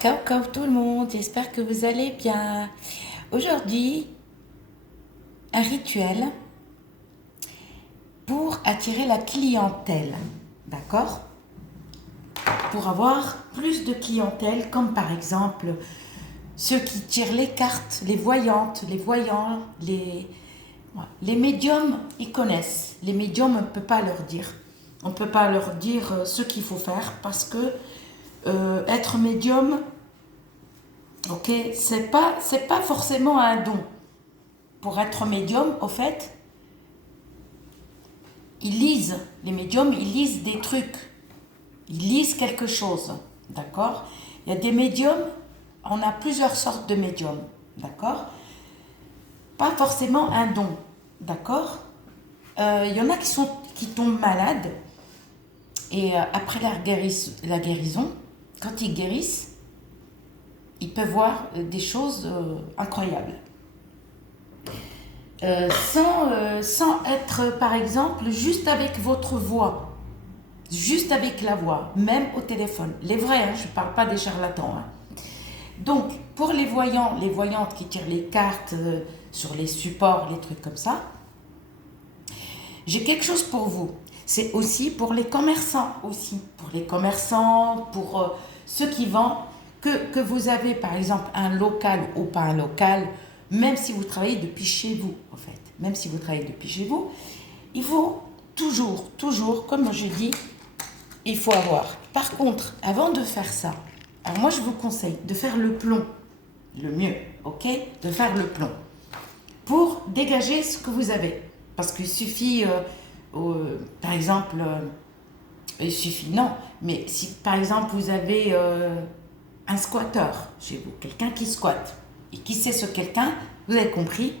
Ciao tout le monde, j'espère que vous allez bien. Aujourd'hui, un rituel pour attirer la clientèle, d'accord? Pour avoir plus de clientèle, comme par exemple ceux qui tirent les cartes, les voyantes, les voyants, les médiums, ils connaissent. Les médiums, on ne peut pas leur dire. On ne peut pas leur dire ce qu'il faut faire parce que être médium, ok, c'est pas forcément un don. Pour être médium, au fait, ils lisent, les médiums, ils lisent des trucs. Ils lisent quelque chose, d'accord? Il y a des médiums, on a plusieurs sortes de médiums, d'accord? Pas forcément un don, d'accord? Il y en a qui tombent malades et après la guérison, quand ils guérissent, ils peuvent voir des choses incroyables. Sans être, par exemple, juste avec votre voix, juste avec la voix, même au téléphone. Les vrais, hein, je ne parle pas des charlatans. Hein. Donc, pour les voyants, les voyantes qui tirent les cartes sur les supports, les trucs comme ça, j'ai quelque chose pour vous. C'est aussi pour les commerçants, aussi. Pour les commerçants, pour ceux qui vendent, que vous avez, par exemple, un local ou pas un local, même si vous travaillez depuis chez vous, en fait. Même si vous travaillez depuis chez vous, il faut toujours, comme je dis, il faut avoir. Par contre, avant de faire ça, alors moi je vous conseille de faire le plomb, le mieux, ok? De faire le plomb pour dégager ce que vous avez. Parce qu'il suffit, par exemple, il suffit, non, mais si par exemple vous avez un squatteur chez vous, quelqu'un qui squatte, et qui sait ce quelqu'un, vous avez compris,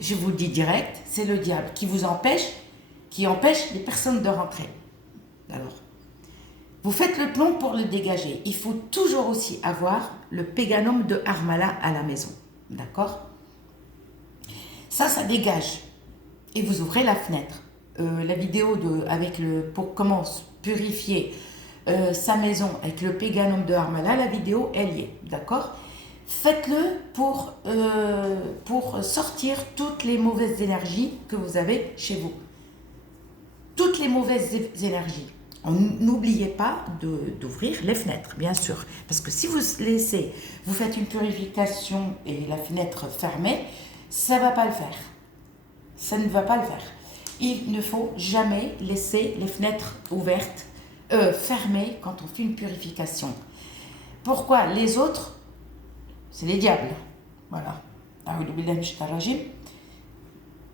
je vous le dis direct, c'est le diable qui empêche les personnes de rentrer. Alors, vous faites le plomb pour le dégager. Il faut toujours aussi avoir le péganum de Harmala à la maison. D'accord? Ça dégage. Et vous ouvrez la fenêtre. La vidéo pour comment purifier sa maison avec le péganum de Harmala, la vidéo, elle y est. D'accord? Faites-le pour sortir toutes les mauvaises énergies que vous avez chez vous. Toutes les mauvaises énergies. N'oubliez pas d'ouvrir les fenêtres, bien sûr. Parce que si vous faites une purification et la fenêtre fermée, ça ne va pas le faire. Ça ne va pas le faire. Il ne faut jamais laisser les fenêtres ouvertes, fermées quand on fait une purification. Pourquoi? Les autres, c'est les diables. Voilà.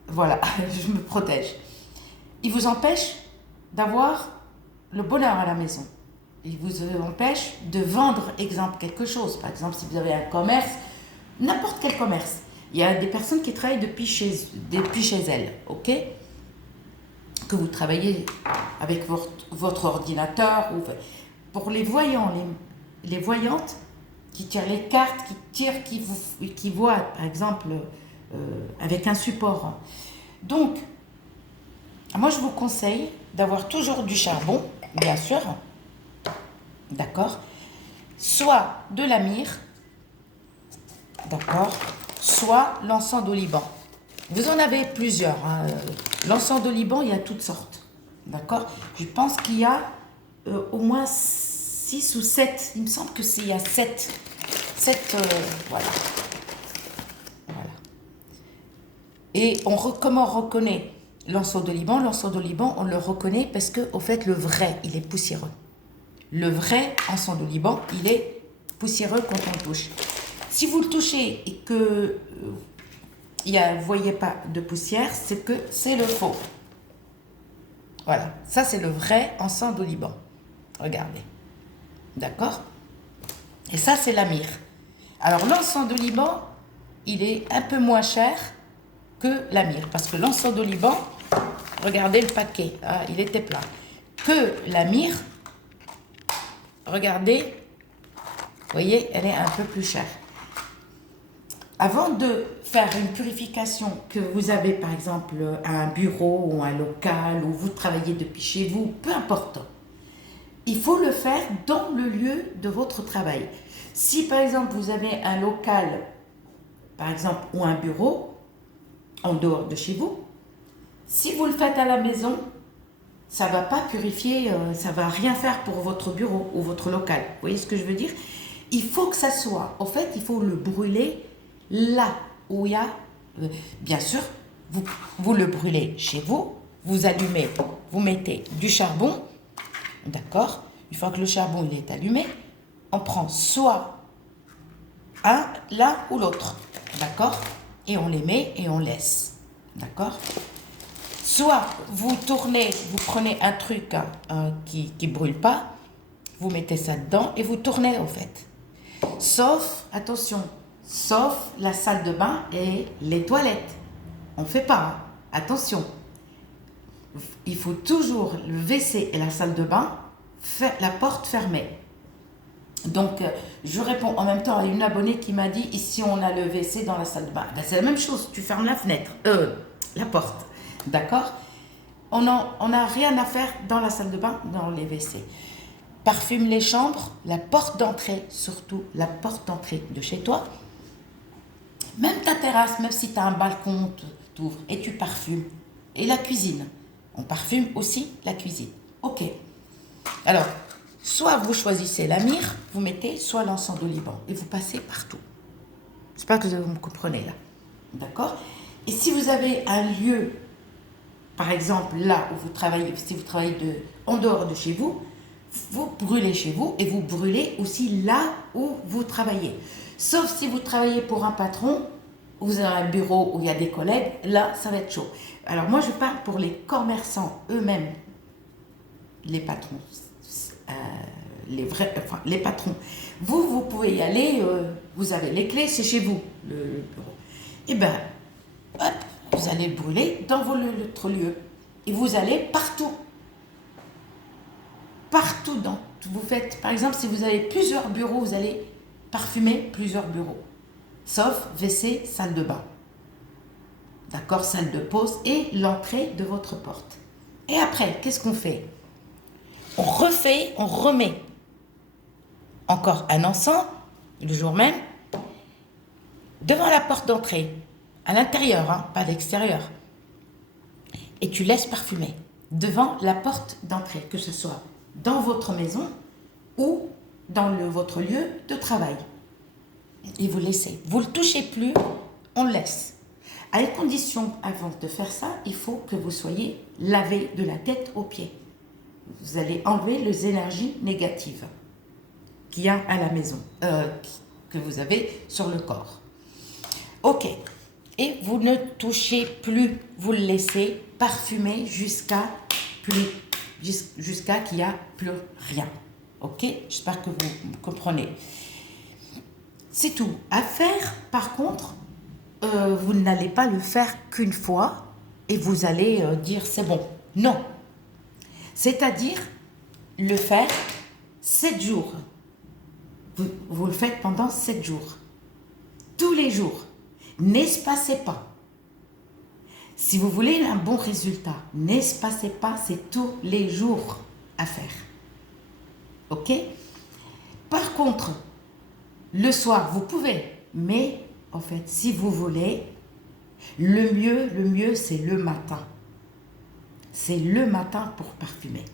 Voilà, je me protège. Ils vous empêchent d'avoir le bonheur à la maison. Ils vous empêchent de vendre, exemple, quelque chose. Par exemple, si vous avez un commerce, n'importe quel commerce. Il y a des personnes qui travaillent depuis chez elles, ok? Que vous travaillez avec votre ordinateur. Pour les voyants, les voyantes, qui tirent les cartes, qui voient, par exemple, avec un support. Donc, moi, je vous conseille d'avoir toujours du charbon, bien sûr, d'accord, soit de la myrrhe, d'accord, soit l'encens d'oliban. Vous en avez plusieurs. Hein. L'encens d'oliban, il y a toutes sortes, d'accord. Je pense qu'il y a au moins 6 ou 7. Il me semble que s'il y a 7. Voilà. Voilà. Et comment on reconnaît l'encens d'oliban? L'encens d'oliban, on le reconnaît parce que, au fait, le vrai, il est poussiéreux. Le vrai encens d'oliban, il est poussiéreux quand on le touche. Si vous le touchez et que vous ne voyez pas de poussière, c'est que c'est le faux. Voilà, ça c'est le vrai encens d'oliban. Regardez. D'accord? Et ça c'est la myrrhe. Alors l'encens d'oliban, il est un peu moins cher que la myrrhe. Parce que l'encens d'oliban, regardez le paquet, ah, il était plein. Que la myrrhe, regardez, vous voyez, elle est un peu plus chère. Avant de faire une purification, que vous avez par exemple un bureau ou un local, ou vous travaillez depuis chez vous, peu importe. il faut le faire dans le lieu de votre travail. Si par exemple vous avez un local, par exemple, ou un bureau, en dehors de chez vous, si vous le faites à la maison, ça ne va pas purifier, ça ne va rien faire pour votre bureau ou votre local. Vous voyez ce que je veux dire? Il faut que ça soit, en fait, il faut le brûler là où il y a, bien sûr, vous le brûlez chez vous, vous allumez, vous mettez du charbon, d'accord? Une fois que le charbon il est allumé, on prend soit l'un ou l'autre, d'accord? Et on les met et on laisse, d'accord? Soit vous tournez, vous prenez un truc qui ne brûle pas, vous mettez ça dedans et vous tournez en fait. Sauf, attention, sauf la salle de bain et les toilettes. On ne fait pas, hein. Attention. Il faut toujours le WC et la salle de bain, la porte fermée. Donc, je réponds en même temps à une abonnée qui m'a dit, ici on a le WC dans la salle de bain. Ben, c'est la même chose, tu fermes la fenêtre, la porte. D'accord? On n'a rien à faire dans la salle de bain, dans les WC. Parfume les chambres, la porte d'entrée, surtout la porte d'entrée de chez toi. Même ta terrasse, même si tu as un balcon, tu ouvres et tu parfumes. Et la cuisine. On parfume aussi la cuisine. Ok. Alors, soit vous choisissez la myrrhe, vous mettez, soit l'encens de Liban. Et vous passez partout. J'espère que vous me comprenez là. D'accord? Et si vous avez un lieu, par exemple là où vous travaillez, si vous travaillez en dehors de chez vous, vous brûlez chez vous et vous brûlez aussi là où vous travaillez. Sauf si vous travaillez pour un patron, vous avez un bureau où il y a des collègues, là ça va être chaud. Alors moi je parle pour les commerçants eux-mêmes, les patrons, les patrons. Vous pouvez y aller, vous avez les clés, c'est chez vous, le bureau. Et bien, hop, vous allez le brûler dans votre lieu. Et vous allez partout. Partout. Vous faites, par exemple, si vous avez plusieurs bureaux, vous allez parfumer plusieurs bureaux. Sauf WC, salle de bain. D'accord, salle de pause et l'entrée de votre porte. Et après, qu'est-ce qu'on fait? On remet encore un encens, le jour même, devant la porte d'entrée, à l'intérieur, hein, pas à l'extérieur. Et tu laisses parfumer devant la porte d'entrée, que ce soit dans votre maison ou dans votre lieu de travail. Et vous laissez. Vous ne le touchez plus, on le laisse. À une condition, avant de faire ça, il faut que vous soyez lavé de la tête aux pieds. Vous allez enlever les énergies négatives qu'il y a à la maison, que vous avez sur le corps. Ok. Et vous ne touchez plus, vous le laissez parfumer jusqu'à qu'il n'y a plus rien. Ok? J'espère que vous comprenez. C'est tout. À faire, par contre, vous n'allez pas le faire qu'une fois et vous allez dire c'est bon. Non. C'est-à-dire le faire 7 jours. Vous le faites pendant 7 jours. Tous les jours. N'espacez pas. Si vous voulez un bon résultat, n'espacez pas, c'est tous les jours à faire. Ok? Par contre, le soir, vous pouvez, mais en fait, si vous voulez, le mieux, c'est le matin. C'est le matin pour parfumer.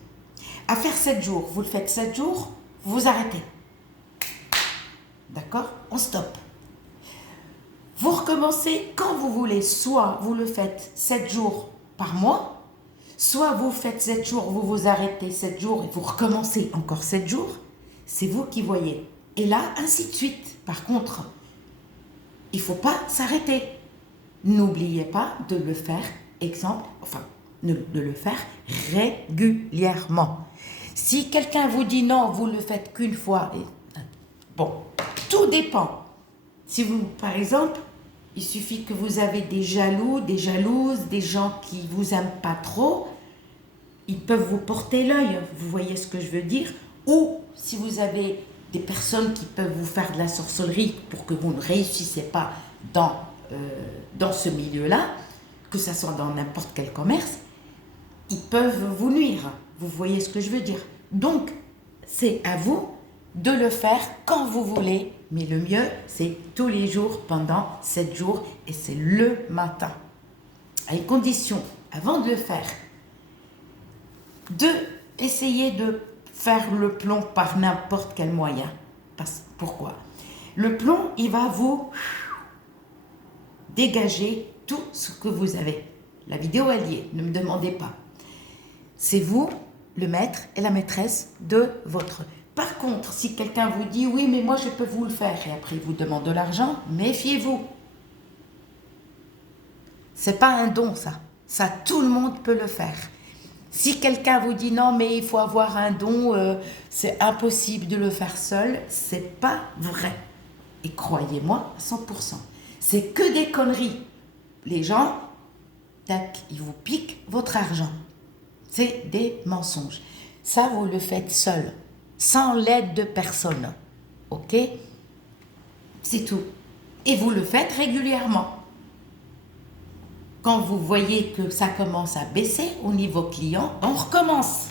À faire 7 jours, vous le faites 7 jours, vous arrêtez. D'accord? On stoppe. Vous recommencez quand vous voulez. Soit vous le faites 7 jours par mois, soit vous faites 7 jours, vous vous arrêtez 7 jours et vous recommencez encore 7 jours. C'est vous qui voyez. Et là, ainsi de suite. Par contre, il ne faut pas s'arrêter. N'oubliez pas de le faire, de le faire régulièrement. Si quelqu'un vous dit non, vous le faites qu'une fois, bon, tout dépend. Si vous, par exemple, il suffit que vous avez des jaloux, des jalouses, des gens qui ne vous aiment pas trop, ils peuvent vous porter l'œil, vous voyez ce que je veux dire? Ou si vous avez des personnes qui peuvent vous faire de la sorcellerie pour que vous ne réussissez pas dans ce milieu-là, que ce soit dans n'importe quel commerce, ils peuvent vous nuire. Vous voyez ce que je veux dire? Donc, c'est à vous de le faire quand vous voulez. Mais le mieux, c'est tous les jours pendant 7 jours et c'est le matin. À une condition, avant de le faire, de essayer de faire le plomb par n'importe quel moyen. Pourquoi? Le plomb, il va vous dégager tout ce que vous avez. La vidéo, elle y est, ne me demandez pas. C'est vous, le maître et la maîtresse de votre... Par contre, si quelqu'un vous dit, oui, mais moi je peux vous le faire, et après il vous demande de l'argent, méfiez-vous. C'est pas un don, ça. Ça, tout le monde peut le faire. Si quelqu'un vous dit, non, mais il faut avoir un don, c'est impossible de le faire seul, c'est pas vrai. Et croyez-moi, 100%. C'est que des conneries. Les gens, tac, ils vous piquent votre argent. C'est des mensonges. Ça, vous le faites seul, sans l'aide de personne. Ok? C'est tout. Et vous le faites régulièrement. Quand vous voyez que ça commence à baisser au niveau client, on recommence.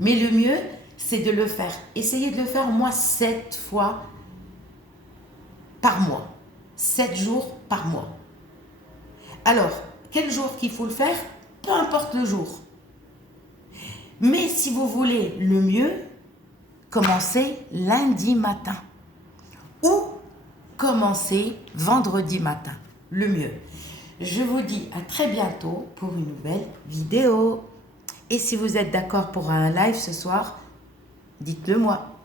Mais le mieux, c'est de le faire. Essayez de le faire au moins 7 fois par mois. 7 jours par mois. Alors, quel jour qu'il faut le faire? Peu importe le jour. Mais si vous voulez le mieux, commencez lundi matin. Ou commencez vendredi matin. Le mieux. Je vous dis à très bientôt pour une nouvelle vidéo. Et si vous êtes d'accord pour un live ce soir, dites-le moi.